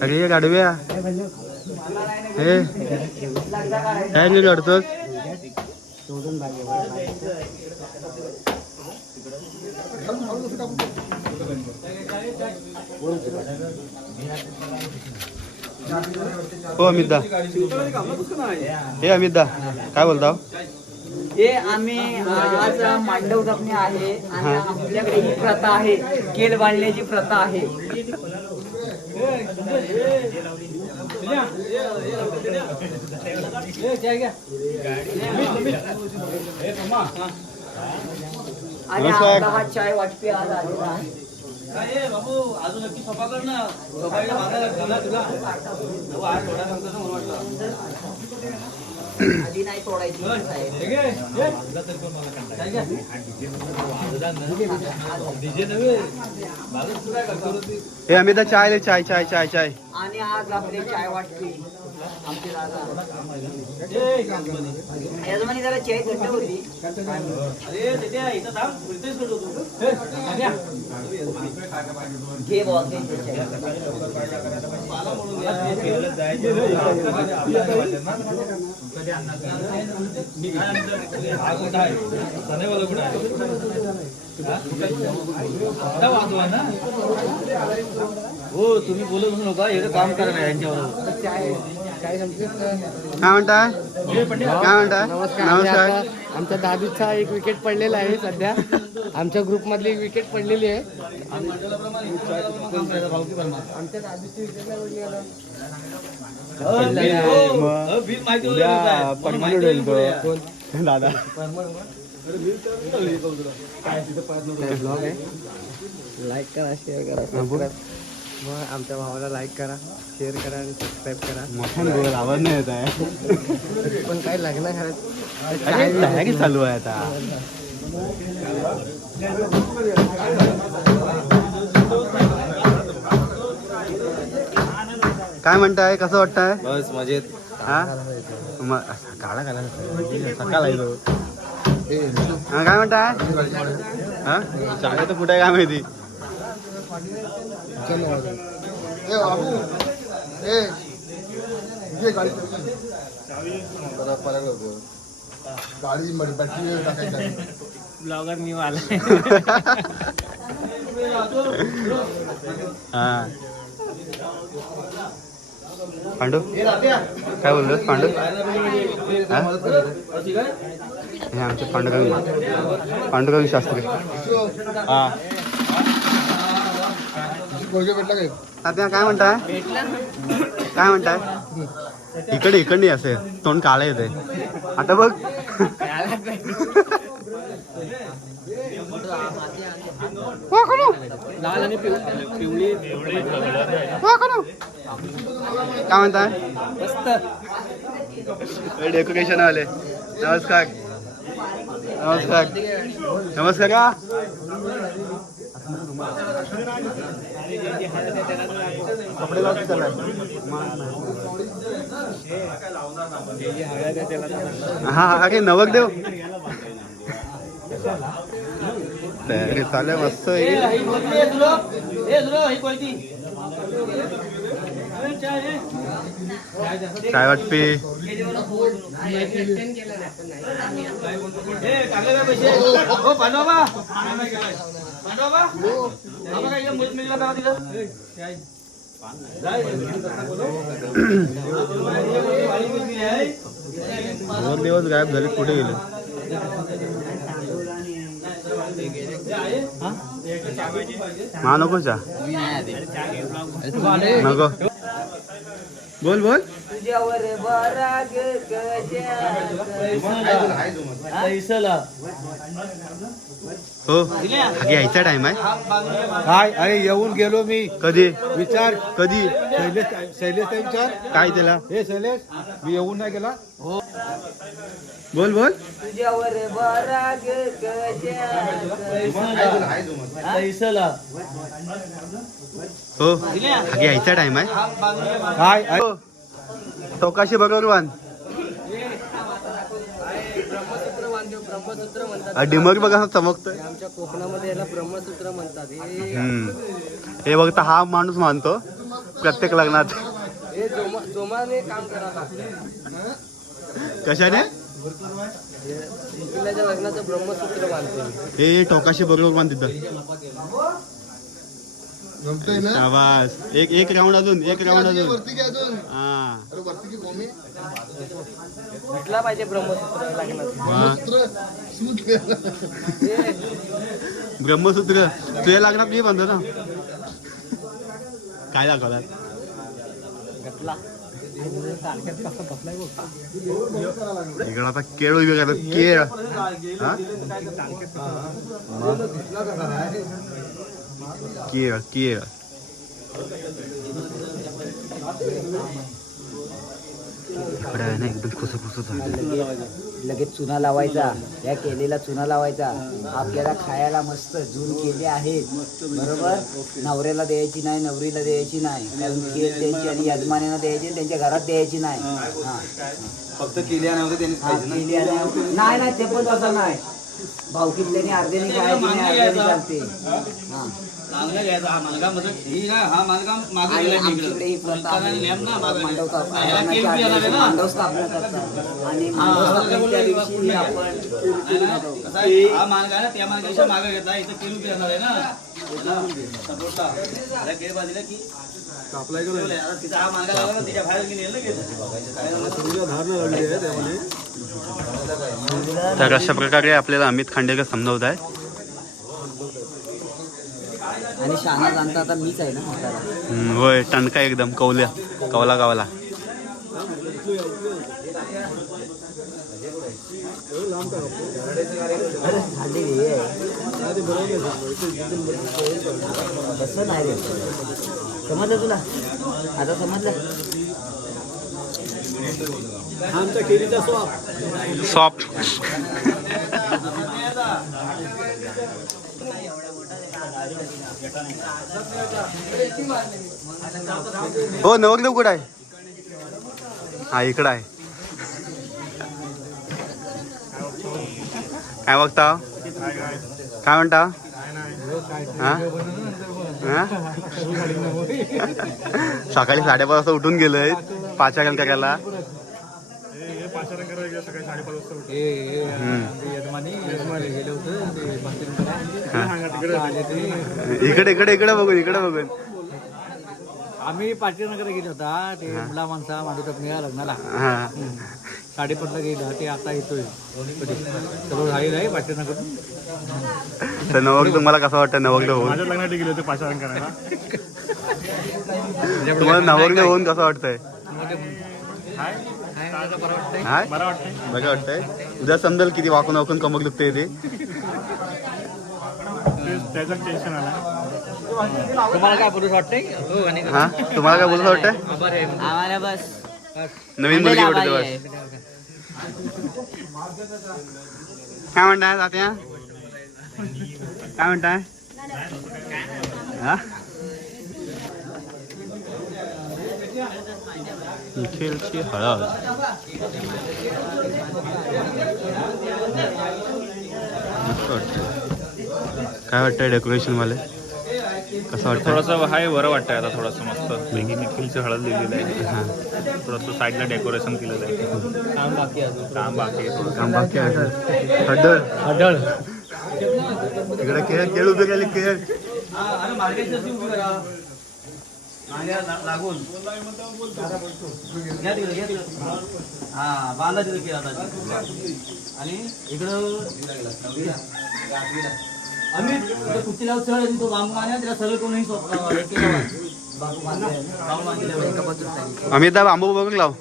अरे गाडव्या हे काय नाही लढतोस हो अमितदा हे अमितदा काय बोलता हे आम्ही आज मांडव जपणे आहे आणि आमच्याकडे ही प्रथा आहे केल बांधण्याची प्रथा आहे आणि आता हा चाय वाटपी आज आलेला आहे बाबू अजून नक्की सफा कर ना सफाईला मागायला तुला आज थोडा सांगतो म्हणून वाटलं आधी नाही तोडायची हे अमितदा चाय ले चाय चाय चाय चाय आणि आज आपली चाय वाटपी आमची राजा यजमानी जरा चाय थंड होती अरे तिथे इथं थांब इथेच करतो घे बॉस हो तुम्ही बोलत नका हे काम करा यांच्यावर काय म्हणताय काय म्हणताय नमस्कार आमच्या दादूचा एक विकेट पडलेला आहे सध्या आमच्या ग्रुप मधली एक विकेट पडलेली आहे आमच्या दादूची विकेट दादा लाईक करा शेअर करा मग आमच्या भावाला लाईक करा शेअर करा आणि सबस्क्राईब करा मोठ्याने बोल आवाज नाही येत आहे पण काही लग्न तयारी चालू आहे आता काय म्हणताय कसं वाटतंय बस मजेत हा मग काळा काला सकाळ आहे तो हा काय म्हणताय हा चाय तर कुठे काय माहिती गाडी बॅटरी टाकायची ब्लॉगर मी वाला हा पांडू काय बोलतोस पांडू हे आमचे पांडुरंग शास्त्री हा भेटला काय तात्या काय म्हणताय काय म्हणताय इकडे नाही असे तोंड काळा येते आता बघ लाल आणि पिवळी काय म्हणताय डेकोरेशन वाले नमस्कार नमस्कार नमस्कार का कपडे लावते त्याला हा अरे नवक देव तयारी चालू आहे मस्त काय वाटते दोन दिवस गायब झाले कुठे गेले मा नको चा नको बोल बोल तुझ्यावर बराग हो यायचा टाइम आहे काय अरे येऊन गेलो मी कधी विचार कधी शैलेश विचार काय त्याला हे शैलेश मी येऊन नाही गेला बोल बोल तुझ्यावर बराग हो यायचा टाइम आहे काय हो. टोकाशी भगवान ब्रह्मसूत्र बांधतो, ब्रह्मसूत्र म्हणतात. डिमर बघा असं चमकतोय. आमच्या कोकणामध्ये याला ब्रह्मसूत्र म्हणतात. हे बघता हा माणूस मानतो प्रत्येक लग्नात. हे जोमाने काम करायला. कशाने? मुलीच्या लग्नाचं ब्रह्मसूत्र बांधतो. हे टोकाशी बरोबर मान तिथं. जमतोय ना? शाबास. एक राऊंड अजून, एक राऊंड अजून. वरती घे अजून. हा अरे वरती घे कोमी. भेटला पाहिजे ब्रह्मसूत्र लग्नात. वा. सूत्र सूत घे. ब्रह्मसूत्र तुझ्या लग्नात मी बांधतो ना. काय दाखवतात? इकडं आता केळ उभे करतात. केळ हा? केळ केळ इकडे आहे ना एकदम खुसखुस झालं. लगेच चुना लावायचा, या केलेला चुना लावायचा. आपल्याला खायला मस्त जून केले आहेत बरोबर. नवऱ्याला द्यायची नाही, नवरीला द्यायची नाही, कारण केल द्यायची आणि यजमान्यांना द्यायची, त्यांच्या घरात द्यायची नाही. हा फक्त केली आणि त्यांनी केली आणि नाही नाही ते पण तसं नाही. भाऊकीतल्याने अर्ध्याने खायची नाही, अर्ध्याने चालते. हा चांगलं घ्यायचा हा मालगा म्हणजे ही ना हा मालगा मागे आणि गेला आमच्याकडे ही प्रथा आहे. मांडव याला केल बी येणार आहे ना. मांडव स्थापना करतात आणि मांडव स्थापनेच्या दिवशी आपण कुरकुरी खातो. कसं आहे, हा मालगा आहे ना त्या मालगाच्या मागे घेतला इथं केलू बी येणार आहे ना. सपोर्टला त्याला केळ बांधला की आता तिचा हा मालगा लागला ना तिच्या बाहेर गेली तर अशा प्रकारे आपल्याला अमित खांडेकर समजवत आहे. आणि शाना जाणता आता मीच आहे ना म्हातारा. होय टणका एकदम कवल्या कवला गावला. झाली रे तसं नाही रे. समजलं तुला आता समजलं. आमच्या केलीचा सॉफ्ट हो नवरदेव कुठं आहे? हा इकडं आहे. काय बघता? काय म्हणता? हा? हा? सकाळी 5:30 वाजता उठून गेलोय पाचारण करायला. इकडे इकडे इकडे बघून इकडे बघून आम्ही पाटीनगर गेलो होता. ते मुला माणसा मांडवतात मिळा लग्नाला. हा 5:30 गेला. ते आता येतोय सगळं झालेलं आहे पाटीनगर. तर नवरदेव तुम्हाला कसं वाटतं? नवरदेव होऊन माझ्या लग्नात गेले होते पाचारण करायला. तुम्हाला नवरदेव होऊन कसं वाटतंय? हाय बरं वाटतंय. बघा वाटतंय. उद्या समजेल किती वाकून वाकून कमक दुखते ते. त्याचं टेन्शन आलं. तुम्हाला काय बोलू वाटतंय? हा तुम्हाला काय बोलत वाटतंय? आम्हाला बस नवीन मुलगी वाटते बस. काय म्हणताय तात्या? काय म्हणताय? हा निखिलची हळद. मस्त वाटतं. काय वाटतंय डेकोरेशन वाले? कसं वाटतं? थोडंसं हाय बरं वाटतंय आता. थोडंसं मस्त पैकी निखिलची हळद लिहिलेलं आहे. हां थोडंसं साईडला डेकोरेशन केलेलं आहे. काम बाकी अजून. काम बाकी आहे थोडं. काम बाकी आहे. हडळ इकडे केळ केळ उभे केले. केळ अरे मार्केटची उभी करा लागून घ्या तिकडे घ्या तिकडे. हा बांधा तिथे केला आणि इकडं अमित कुठे लावून चढ तो बांबू मान्या त्याला सरळ कोणी बांबू बांधले. अमित दा बांबू बघून लाव.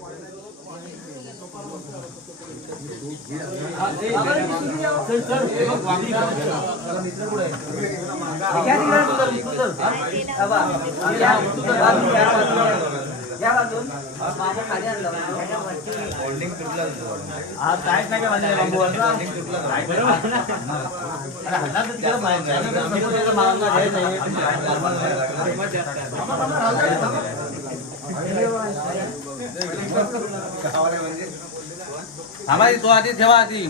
काहीच नाही का माझ्या बांबूवर थांबा तो आधी ठेवा आधी.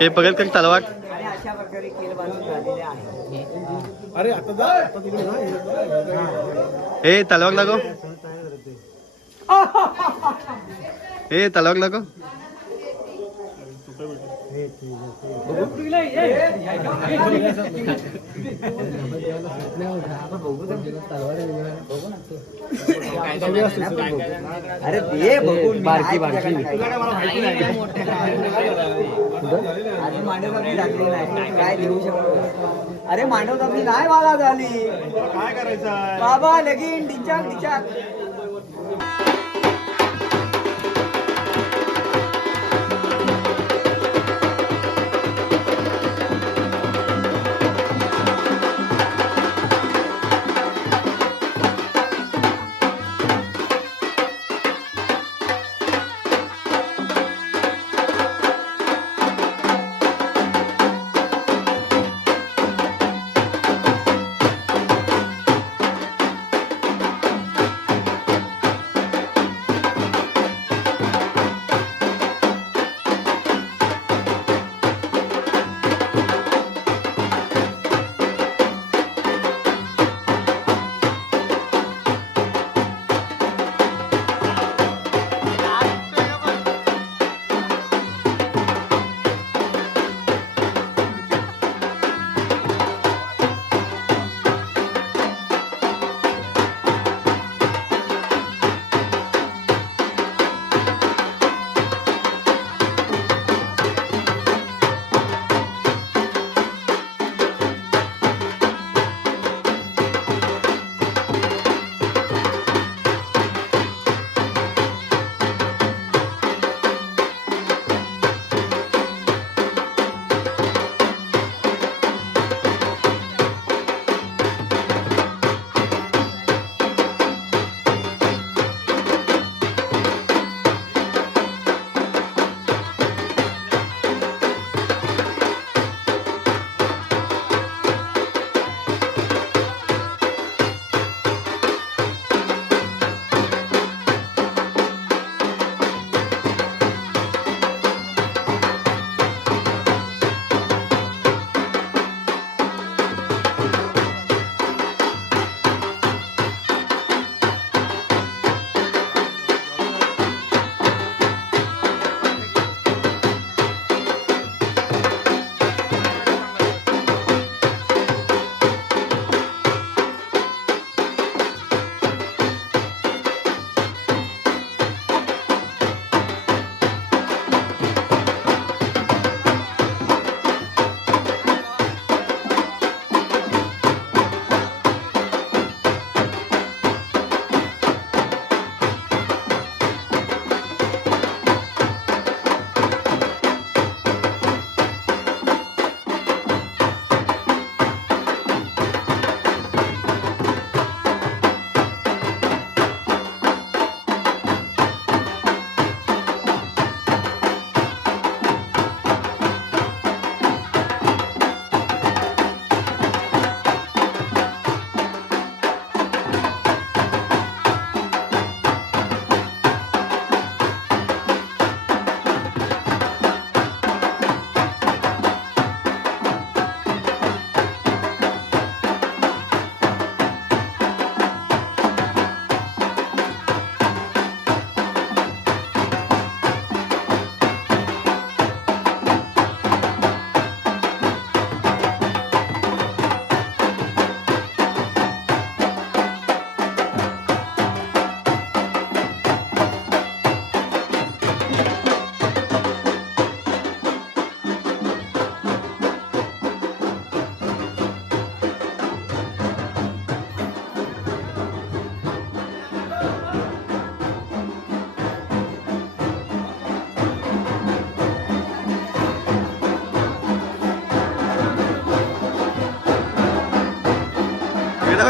हे बघत का तलवार. आणि अशा प्रकारे केल बांधून झालेले आहे. अरे आता जा आता तिकडे जा. हे तलवार लागो. हे तलवार लागो. अरे दे बघून बारकी बारकी अरे मांडवदाबी झाली नाही काय देऊ शकतो. अरे मांडवदाबी नाही मला झाली. काय करायचं बाबा लगीन डिचाक डिचाक.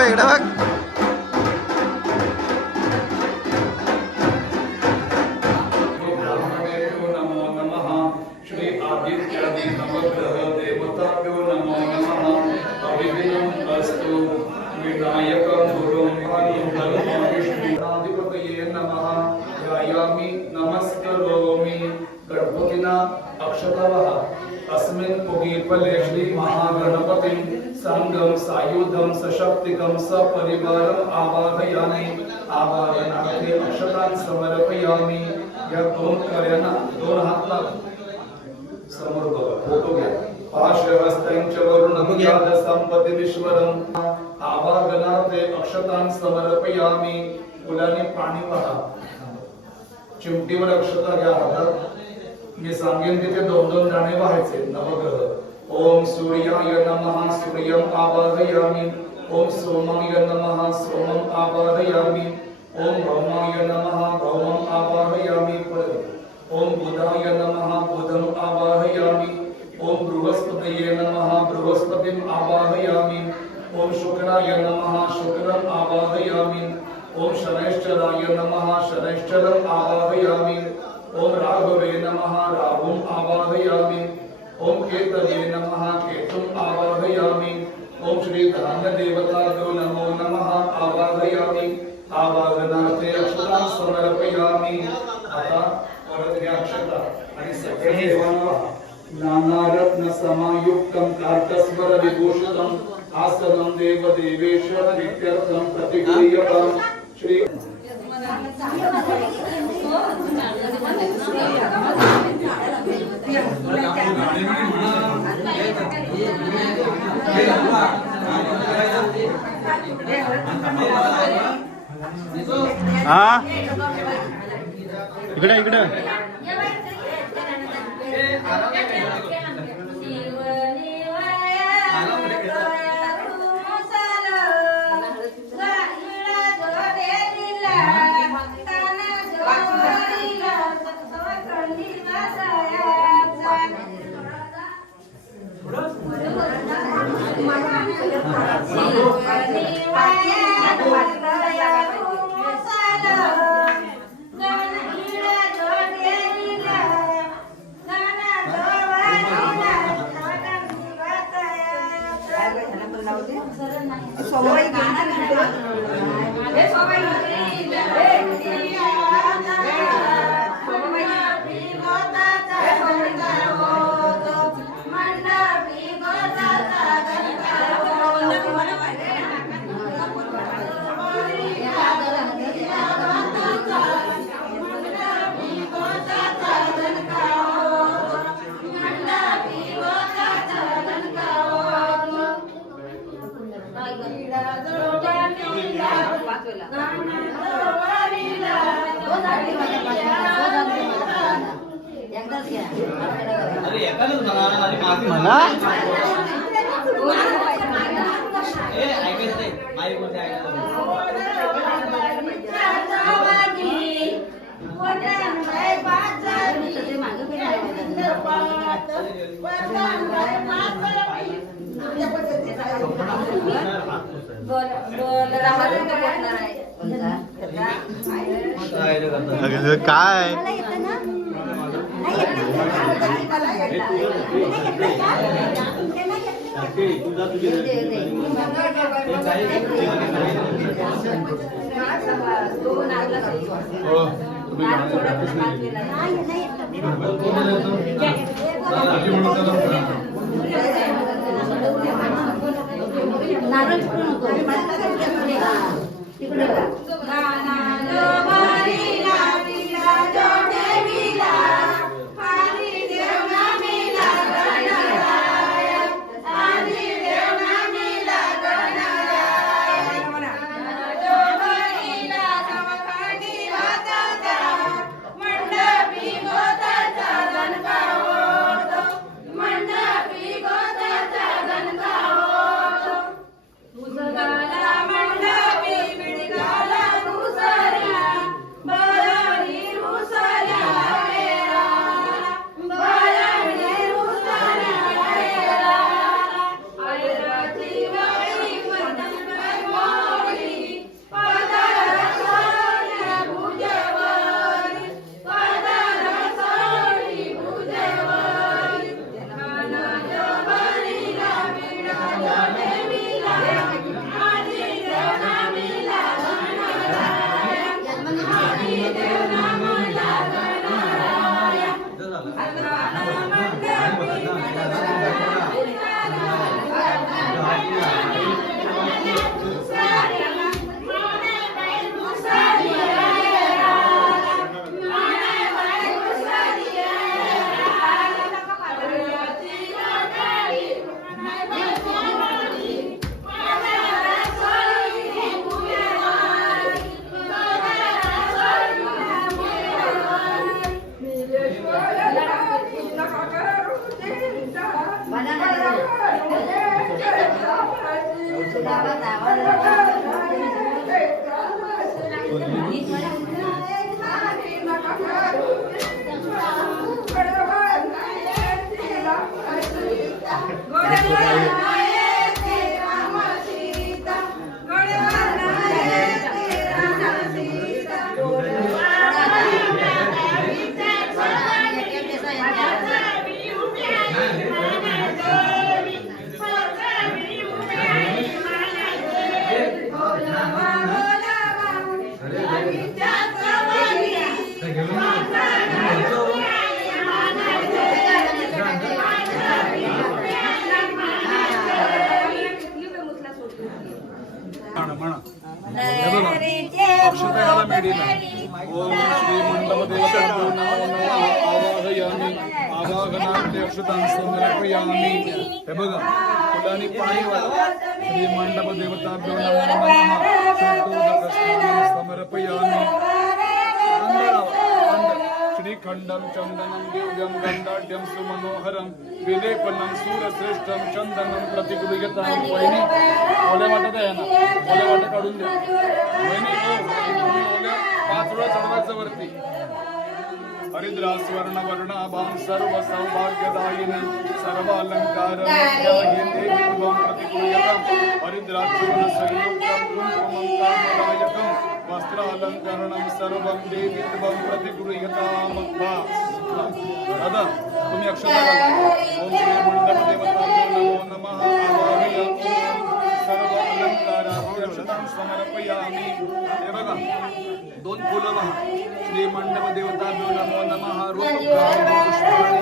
इकडे बघ. श्री आदित्यादि नवग्रह देवताभ्यो नमो नमः. अभिदिनम् अस्तु विनायक गणाधिपतये नमः ध्यायामि नमस्करोमि गणपतिना अक्षतवः अस्मिन् पुगीफले श्री महागणपतिं संगम सायुधं सशक्तिकं सपरिवारम् आवाहयामि आवाहनार्थे अक्षतान् समर्पयामि या दोन कार्यांना दोन हात लावा समोर बघा फोटो घ्या पार्श्वहस्तांच वरुण भुजाद संपत्तिमीश्वरम् आवाहनार्थे अक्षतान् समर्पयामि फुलाने पाणी वाहा चिमटीवर अक्षता घ्या हातात मी सांगेन तिथे दोन दोन दाणे व्हायचे नवग्रह ओम सूर्याय नमः सूर्यं आवाहयामि ओम सोमाय नमः सोमं आवाहयामि ओम भौमाय नमः भौमं आवाहयामि ओम बुधाय नमः बुधं आवाहयामि ओम बृहस्पतये नमः बृहस्पतिं आवाहयामि ओम शुक्राय नमः शुक्रं आवाहयामि ओम शनैश्चराय नमः शनैश्चरं आवाहयामि ओम राघवे नमः राहुं आवाहयामि ओम केतवे नमः केतुं आवाहयामि ओम श्री धान्य देवताभ्यो नमो नमः आवाहयामि आवाहनार्थे अक्षतान् समर्पयामि आता परत घ्या अक्षता आणि सगळे देवांना नानारत्न समायुक्तं कार्तस्वर विभूषितं आसनं देव देवेश नित्यर्थं प्रतिक्रियतां श्री हा इकडे इकडे म्हणा काय मंडपी अक्षताला मेढीला ओम श्री मंडप देवताभ्यो नमो नमः आवाहयामी आवाहनार्थे अक्षतां समर्पयामी. हे बघा फुलांनी पाणी वाला श्री मंडप देवताभ्यो नमो नमः शुद्धोदकस्नानं समर्पयामी. श्रीखंडं चंदनं दिव्यं गंधाढ्यं सुमनोहरं विलेपनं सूरश्रेष्ठं चंदनं प्रतिगृह्यतां. वहिनी ओल्या वाटत आहे ना, ओल्या वाटत काढून द्या वहिनी. ओल्या 5 वेळा चढवायचं वरती. हरिद्रा स्वर्ण वर्णाभां सर्व सौभाग्यदायिनी सर्व अलंकार हरिद्राक्षण संयुक्तं कुंकुमं कामदायकं वस्त्रालंकरणं सर्वं देवीत्वं प्रतिगृह्यताम्. दादा तुम्ही अक्षता घाला. ओम श्री मंडप देवताभ्यो नमो नमः आवाहयामि सर्व अलंकाराभ्यो अक्षतां समर्पयामि. हे बघा 2 फुलं वाहा. श्री मंडप देवताभ्यो नमो नमः रूपकाणि पुष्पाणि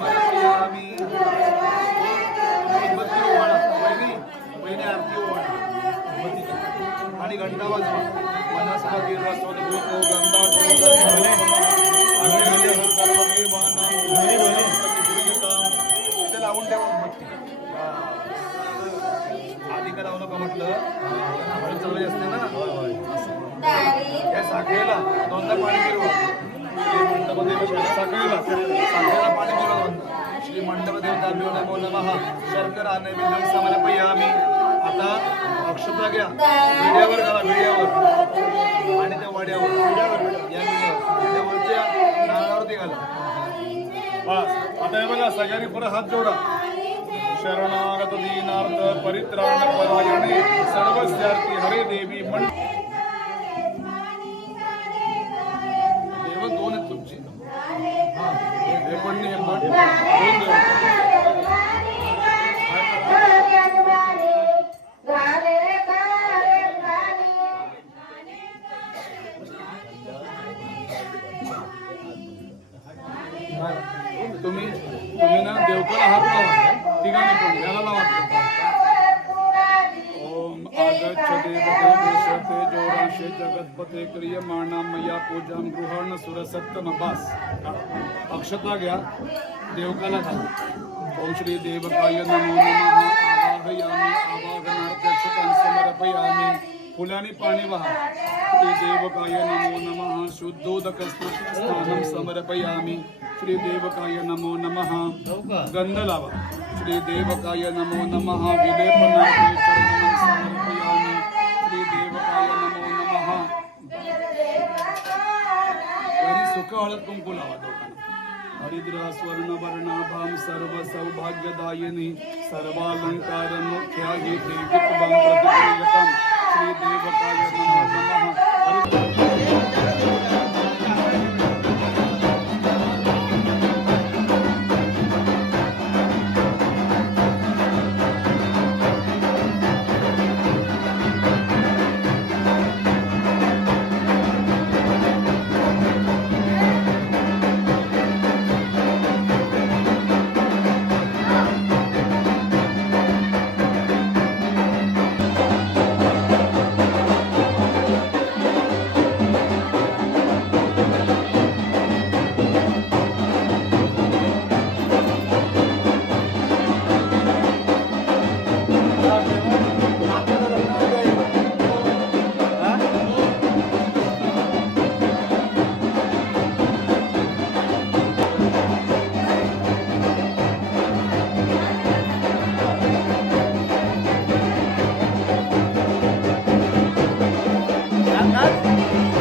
समर्पयामि. उदबत्ती ओवाळा. वहिनी आरती ओवाळा आणि घंटा वाजवा. वनस्पती रसोद्भूतो इथे लावून ठेवा उदबत्ती. आधी का लावू नका म्हटलं हळद चवळी असते ना. त्या साखरेला 2दा पाणी फिरवा. श्री मंडप देवताभ्यो साखरेला पाणी फिरवा 2दा. श्री मंडप देवताभ्यो नमो नमः शर्करा नैवेद्यं समर्पयामि. आता अक्षता घ्या. विड्यावर घाला. विड्यावर आणि त्या वाड्यावर या विड्यावरच्या नारळावरती घाला. बस आता हे बघा सगळ्यांनी पुढे हात जोडा. शरणागत दीनार्थ परित्राण परायणे सर्वस्यार्थी हरे देवी. देव 2 आहेत तुमची. हे पण नाही. 2 देव. तुम्ही ना देवकाला हात लावा. ठिकाणी पण याला लावा. ओम आगच्छ देवते विशते जोराशे जगतपते क्रियमाणा मया पूजां गृहाण सुरसत्तम. बस अक्षता घ्या. देवकाला घाला. ओम श्री देवकाय नमो नमः आवाहयामि आवाहनार्थे अक्षतां समर्पयामि. फुलांनी पाणी वाहा. श्री देवकाय नमो नमः शुद्धोदक स्नानं समर्पयामि. श्री देवकाय नमो नमः गंध लावा. श्री देवकाय नमो नमः विलेपनार्थे चंदनं समर्पयामि. श्री देवकाय नमो नमः. वरी सुख हळद कुंकू लावा दोघांना. हरिद्रा स्वर्ण वर्णाभां सर्व सौभाग्यदायिनी सर्वालंकार मुख्या हि देवीत्वं प्रतिगृह्यताम्. श्री देवकाय नमो नमः. म्हणतात